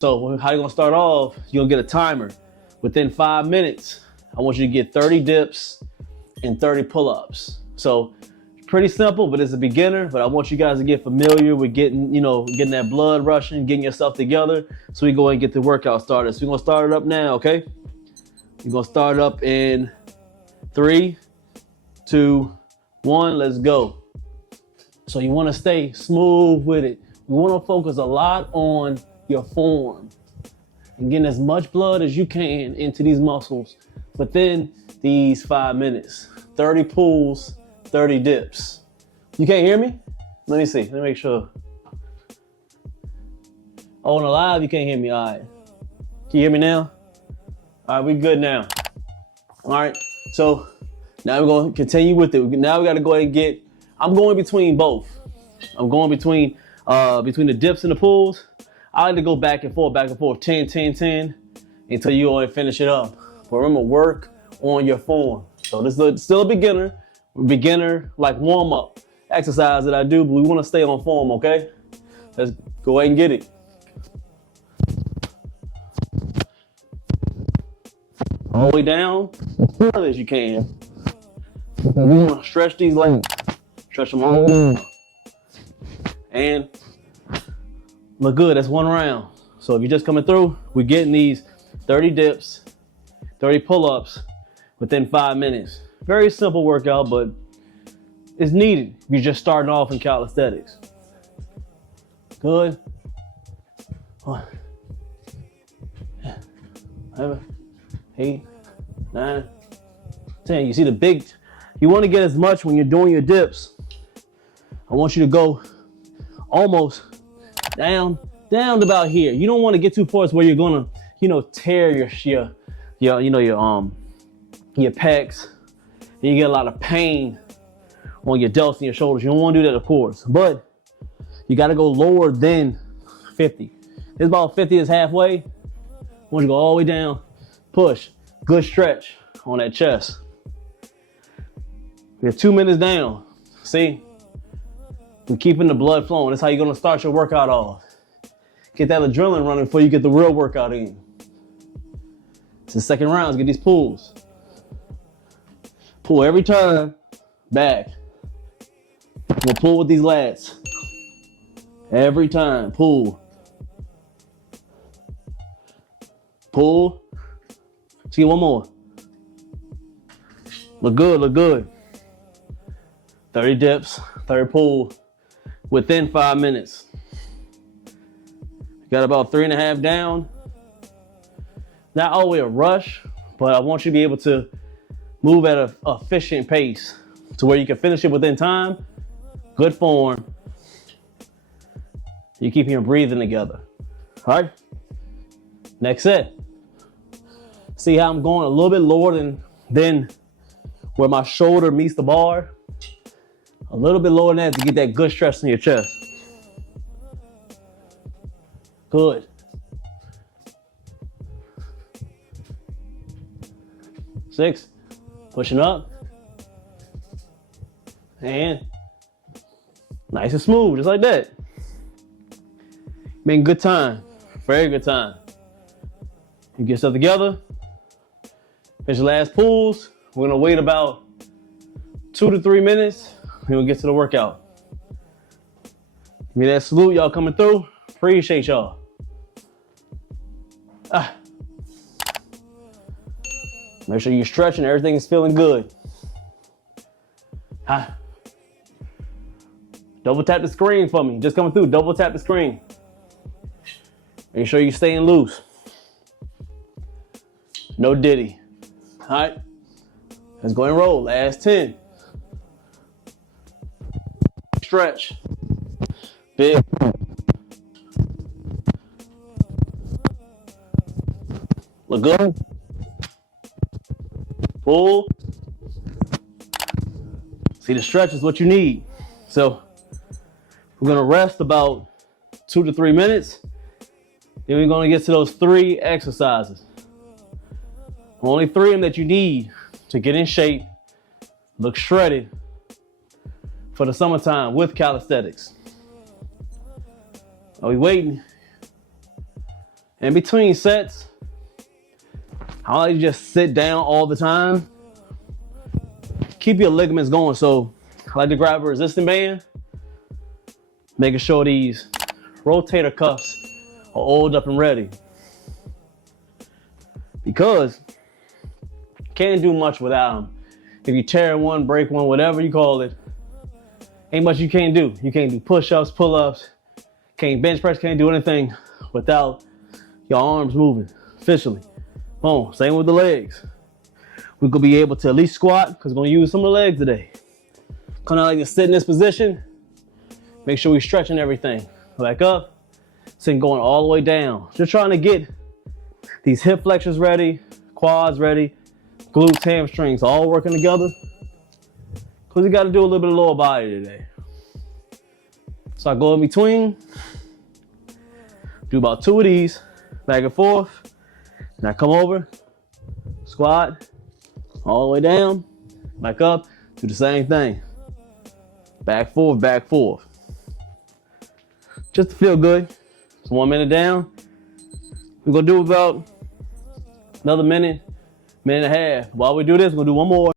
So how you gonna start off, you're gonna get a timer. Within 5 minutes, I want you to get 30 dips and 30 pull-ups. So pretty simple, but as a beginner, but I want you guys to get familiar with getting that blood rushing, getting yourself together. So we go ahead and get the workout started. So we're gonna start it up now, okay? We're gonna start it up in 3, 2, 1, let's go. So you wanna stay smooth with it. You wanna focus a lot on your form and getting as much blood as you can into these muscles within these 5 minutes. 30 pulls, 30 dips. You can't hear me? Let me see, let me make sure. Oh, on the live, you can't hear me, all right. Can you hear me now? All right, we good now. All right, so now we're gonna continue with it. Now we gotta go ahead and I'm going between both. I'm going between the dips and the pulls. I like to go back and forth, 10, 10, 10, until you only finish it up. But remember, work on your form. So this is still a beginner like warm up exercise that I do, but we want to stay on form, okay? Let's go ahead and get it. All the way down as far as you can. We want to stretch these legs, stretch them all down. And look good, that's one round. So if you're just coming through, we're getting these 30 dips, 30 pull-ups within 5 minutes. Very simple workout, but it's needed if you're just starting off in calisthenics. Good. 1, 7, 8, 9, 10. You see you want to get as much when you're doing your dips. I want you to go almost down to about here. You don't want to get too far where you're gonna, tear your pecs, and you get a lot of pain on your delts and your shoulders. You don't want to do that, of course, but you got to go lower than 50. It's about 50 is halfway. I want you to go all the way down, push, good stretch on that chest. We have 2 minutes down. See, we're keeping the blood flowing. That's how you're gonna start your workout off. Get that adrenaline running before you get the real workout in. It's the second round. Let's get these pulls. Pull every time, back. We'll pull with these lats. Every time, pull. Pull. Let's get one more. Look good, look good. 30 dips, 30 pull within 5 minutes. Got about 3.5 down. Not always a rush, but I want you to be able to move at an efficient pace to where you can finish it within time. Good form. You keep your breathing together. All right. Next set. See how I'm going a little bit lower than where my shoulder meets the bar. A little bit lower than that to get that good stretch in your chest. Good. Six. Pushing up. And nice and smooth, just like that. Making good time. Very good time. You get stuff together. Finish your last pulls. We're gonna wait about 2 to 3 minutes. We'll get to the workout. Give me that salute, y'all coming through. Appreciate y'all. Make sure you're stretching, everything is feeling good. Double tap the screen for me. Just coming through, double tap the screen. Make sure you're staying loose. No diddy. All right, let's go and roll. Last 10. Stretch. Big. Look good. Pull. See, the stretch is what you need. So we're gonna rest about 2 to 3 minutes. Then we're gonna get to those 3 exercises. Only 3 of them that you need to get in shape, look shredded for the summertime with calisthenics. Are we waiting? In between sets, I don't like to just sit down all the time. Keep your ligaments going. So I like to grab a resistance band, making sure these rotator cuffs are oiled up and ready. Because can't do much without them. If you tear one, break one, whatever you call it, ain't much you can't do. You can't do push-ups, pull-ups, can't bench press, can't do anything without your arms moving efficiently. Boom, same with the legs. We're gonna be able to at least squat because we're gonna use some of the legs today. Kind of like to sit in this position. Make sure we're stretching everything. Back up, sitting going all the way down. Just trying to get these hip flexors ready, quads ready, glutes, hamstrings, all working together. Because we got to do a little bit of lower body today. So I go in between, do about 2 of these, back and forth. And I come over, squat, all the way down, back up, do the same thing. Back, forth. Just to feel good. So 1 minute down. We're gonna do about another minute and a half. While we do this, we're gonna do one more.